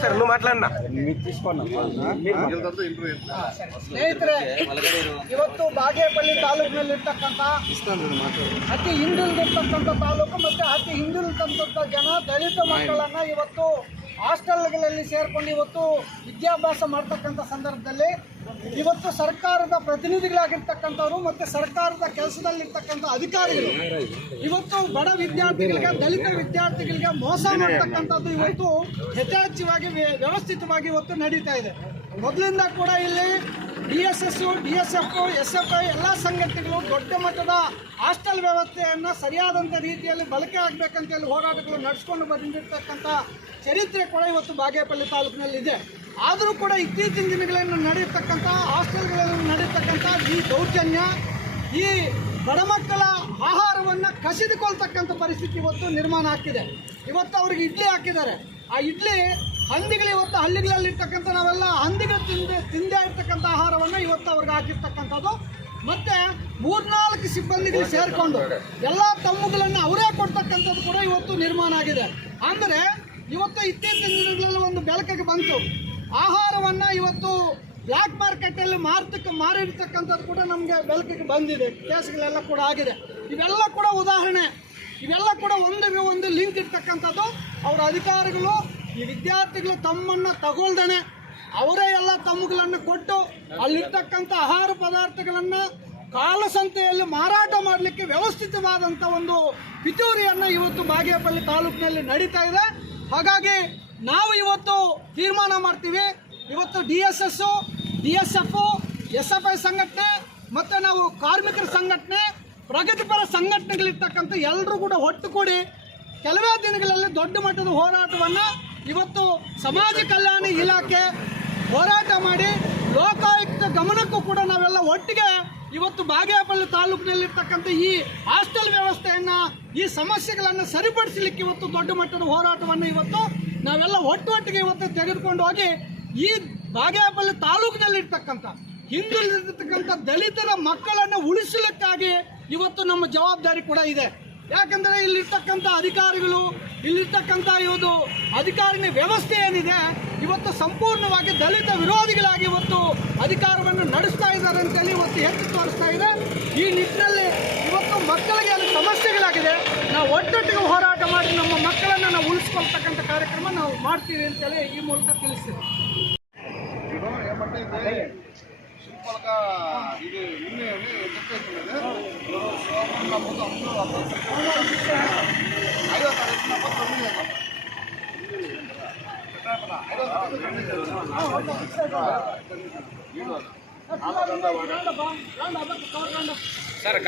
Sir నువ్వు మాట్లాడినా మీరు తీసుకోండి ಸ್ನೇಹಿತರೆ ಇವತ್ತು ಬಾಗೇಪಲ್ಲಿ ತಾಲೂಕಿನಲ್ಲಿರ್ತಕ್ಕಂಥ ಅತಿ ಹಿಂದುಳಿದಿರ್ತಕ್ಕಂಥ ತಾಲೂಕು ಮತ್ತೆ ಅತಿ ಹಿಂದುಳಿದಂತ ಜನ ದಲಿತ ಮಕ್ಕಳನ್ನ ಇವತ್ತು ಹಾಸ್ಟೆಲ್ಗಳಲ್ಲಿ ಸೇರ್ಕೊಂಡು ಇವತ್ತು ವಿದ್ಯಾಭ್ಯಾಸ ಮಾಡ್ತಕ್ಕಂಥ ಸಂದರ್ಭದಲ್ಲಿ ಇವತ್ತು ಸರ್ಕಾರದ ಪ್ರತಿನಿಧಿಗಳಾಗಿರ್ತಕ್ಕಂಥವ್ರು ಮತ್ತೆ ಸರ್ಕಾರದ ಕೆಲಸದಲ್ಲಿರ್ತಕ್ಕಂಥ ಅಧಿಕಾರಿಗಳು. ಇವತ್ತು ಬಡ ವಿದ್ಯಾರ್ಥಿಗಳಿಗೆ, ದಲಿತ ವಿದ್ಯಾರ್ಥಿಗಳಿಗೆ ಮೋಸ ಮಾಡ್ತಕ್ಕಂಥದ್ದು ಇವತ್ತು ಯಥೇಚ್ಛವಾಗಿ ವ್ಯವಸ್ಥಿತವಾಗಿ ಇವತ್ತು ನಡೀತಾ ಇದೆ. ಮೊದಲಿಂದ ಕೂಡ ಇಲ್ಲಿ D S S D S F S F I ಎಲ್ಲ ಸಂಘಟನೆಗಳು ದೊಡ್ಡ ಮಟ್ಟದ ಹಾಸ್ಟೆಲ್ ವ್ಯವಸ್ಥೆಯನ್ನು ಸರಿಯಾದಂಥ ರೀತಿಯಲ್ಲಿ ಬಳಕೆ ಆಗಬೇಕಂತ ಹೇಳಿ ಹೋರಾಟಗಳು ನಡೆಸ್ಕೊಂಡು ಬಂದಿರ್ತಕ್ಕಂಥ ಚರಿತ್ರೆ ಕೂಡ ಇವತ್ತು ಬಾಗೇಪಲ್ಲಿ ತಾಲೂಕಿನಲ್ಲಿ ಇದೆ ಆದರೂ ಕೂಡ ಇತ್ತೀಚಿನ ದಿನಗಳಲ್ಲಿ ನಡೆಯತಕ್ಕಂಥ ಹಾಸ್ಟೆಲ್ಗಳಲ್ಲಿ ನಡೆಯತಕ್ಕಂಥ ಈ ದೌರ್ಜನ್ಯ, ಈ ಬಡ ಮಕ್ಕಳ ಆಹಾರವನ್ನು ಕಸಿದುಕೊಳ್ತಕ್ಕಂಥ ಪರಿಸ್ಥಿತಿ ಇವತ್ತು ನಿರ್ಮಾಣ ಆಗ್ತಿದೆ. ಇವತ್ತು ಅವ್ರಿಗೆ ಇಡ್ಲಿ ಹಾಕಿದ್ದಾರೆ. ಆ ಇಡ್ಲಿ ಹಂದಿಗಳು ಇವತ್ತು ಹಳ್ಳಿಗಳಲ್ಲಿರ್ತಕ್ಕಂಥ ನಾವೆಲ್ಲ ಹಂದಿಗಳು ತಿಂದೆ, ತಿಂದೇ ಇರ್ತಕ್ಕಂಥ ಆಹಾರವನ್ನು ಇವತ್ತು ಅವ್ರಿಗೆ ಹಾಕಿರ್ತಕ್ಕಂಥದ್ದು. ಮತ್ತೆ ಮೂರ್ನಾಲ್ಕು ಸಿಬ್ಬಂದಿಗಳು ಸೇರಿಕೊಂಡು ಎಲ್ಲ ತಮ್ಮಗಳನ್ನು ಅವರೇ ಕೊಡ್ತಕ್ಕಂಥದ್ದು ಕೂಡ ಇವತ್ತು ನಿರ್ಮಾಣ ಆಗಿದೆ. ಅಂದರೆ ಇವತ್ತು ಇತ್ತೀಚಿನ ದಿನಗಳಲ್ಲಿ ಒಂದು ಬೆಳಕಿಗೆ ಬಂತು. ಆಹಾರವನ್ನು ಇವತ್ತು ಬ್ಲ್ಯಾಕ್ ಮಾರ್ಕೆಟಲ್ಲಿ ಮಾರ್ತಕ್ಕೆ ಮಾರಿರ್ತಕ್ಕಂಥದ್ದು ಕೂಡ ನಮಗೆ ಬೆಳಕಿಗೆ ಬಂದಿದೆ. ಕೇಸ್ಗಳೆಲ್ಲ ಕೂಡ ಆಗಿದೆ. ಇವೆಲ್ಲ ಕೂಡ ಉದಾಹರಣೆ. ಇವೆಲ್ಲ ಕೂಡ ಒಂದಿಗೆ ಒಂದು ಲಿಂಕ್ ಇರ್ತಕ್ಕಂಥದ್ದು. ಅವರ ಅಧಿಕಾರಿಗಳು, ಈ ವಿದ್ಯಾರ್ಥಿಗಳು ತಮ್ಮನ್ನು ತಗೊಳ್ದೇನೆ. ಅವರೇ ಎಲ್ಲ ತಮ್ಮಗಳನ್ನು ಕೊಟ್ಟು ಅಲ್ಲಿರ್ತಕ್ಕಂಥ ಆಹಾರ ಪದಾರ್ಥಗಳನ್ನು ಕಾಲಸಂತೆಯಲ್ಲಿ ಮಾರಾಟ ಮಾಡಲಿಕ್ಕೆ ವ್ಯವಸ್ಥಿತವಾದಂಥ ಒಂದು ಪಿತೂರಿಯನ್ನು ಇವತ್ತು ಬಾಗೇಪಲ್ಲಿ ತಾಲೂಕಿನಲ್ಲಿ ನಡೀತಾ ಇದೆ. ಹಾಗಾಗಿ ನಾವು ಇವತ್ತು ತೀರ್ಮಾನ ಮಾಡ್ತೀವಿ. ಇವತ್ತು D S S D S F S F I ಸಂಘಟನೆ ಮತ್ತು ನಾವು ಕಾರ್ಮಿಕರ ಸಂಘಟನೆ, ಪ್ರಗತಿಪರ ಸಂಘಟನೆಗಳಿರ್ತಕ್ಕಂಥ ಎಲ್ಲರೂ ಕೂಡ ಒಟ್ಟುಗೂಡಿ ಕೆಲವೇ ದಿನಗಳಲ್ಲಿ ದೊಡ್ಡ ಮಟ್ಟದ ಹೋರಾಟವನ್ನು ಇವತ್ತು ಸಮಾಜ ಕಲ್ಯಾಣ ಇಲಾಖೆ ಹೋರಾಟ ಮಾಡಿ ಲೋಕಾಯುಕ್ತ ಗಮನಕ್ಕೂ ಕೂಡ ನಾವೆಲ್ಲ ಒಟ್ಟಿಗೆ ಇವತ್ತು ಬಾಗೇಪಲ್ಲಿ ತಾಲೂಕಿನಲ್ಲಿರ್ತಕ್ಕಂಥ ಈ ಹಾಸ್ಟೆಲ್ ವ್ಯವಸ್ಥೆಯನ್ನು, ಈ ಸಮಸ್ಯೆಗಳನ್ನು ಸರಿಪಡಿಸಲಿಕ್ಕೆ ಇವತ್ತು ದೊಡ್ಡ ಮಟ್ಟದ ಹೋರಾಟವನ್ನು ಇವತ್ತು ನಾವೆಲ್ಲ ಒಟ್ಟೊಟ್ಟಿಗೆ ಇವತ್ತು ತೆಗೆದುಕೊಂಡು ಹೋಗಿ ಈ ಬಾಗೇಪಲ್ಲಿ ತಾಲೂಕಿನಲ್ಲಿರ್ತಕ್ಕಂಥ ಹಿಂದುಳಿದಿರ್ತಕ್ಕಂಥ ದಲಿತರ ಮಕ್ಕಳನ್ನು ಉಳಿಸಲಿಕ್ಕಾಗಿ ಇವತ್ತು ನಮ್ಮ ಜವಾಬ್ದಾರಿ ಕೂಡ ಇದೆ. ಯಾಕಂದರೆ ಇಲ್ಲಿರ್ತಕ್ಕಂಥ ಅಧಿಕಾರಿಗಳು, ಇಲ್ಲಿರ್ತಕ್ಕಂಥ ಇವತ್ತು ಅಧಿಕಾರಿನ ವ್ಯವಸ್ಥೆ ಏನಿದೆ, ಇವತ್ತು ಸಂಪೂರ್ಣವಾಗಿ ದಲಿತ ವಿರೋಧಿಗಳಾಗಿ ಇವತ್ತು ಅಧಿಕಾರವನ್ನು ನಡೆಸ್ತಾ ಇದ್ದಾರೆ ಅಂತೇಳಿ ಇವತ್ತು ಎತ್ತಿ ತೋರಿಸ್ತಾ ಇದೆ. ಈ ನಿಟ್ಟಿನಲ್ಲಿ ಇವತ್ತು ಮಕ್ಕಳಿಗೆ ಅಲ್ಲಿ ಸಮಸ್ಯೆಗಳಾಗಿದೆ ನಾವು ಒಟ್ಟೊಟ್ಟಿಗೆ ಹೋರಾಟ ಮಾಡಿ ನಮ್ಮ ಕೊಡ್ತಕ್ಕಂಥ ಕಾರ್ಯಕ್ರಮ ನಾವು ಮಾಡ್ತೀವಿ ಅಂತೇಳಿ ಈ ಮೂಲಕ ತಿಳಿಸ್ತೀವಿ. ಮೂಲಕ ಇದು ಸರ್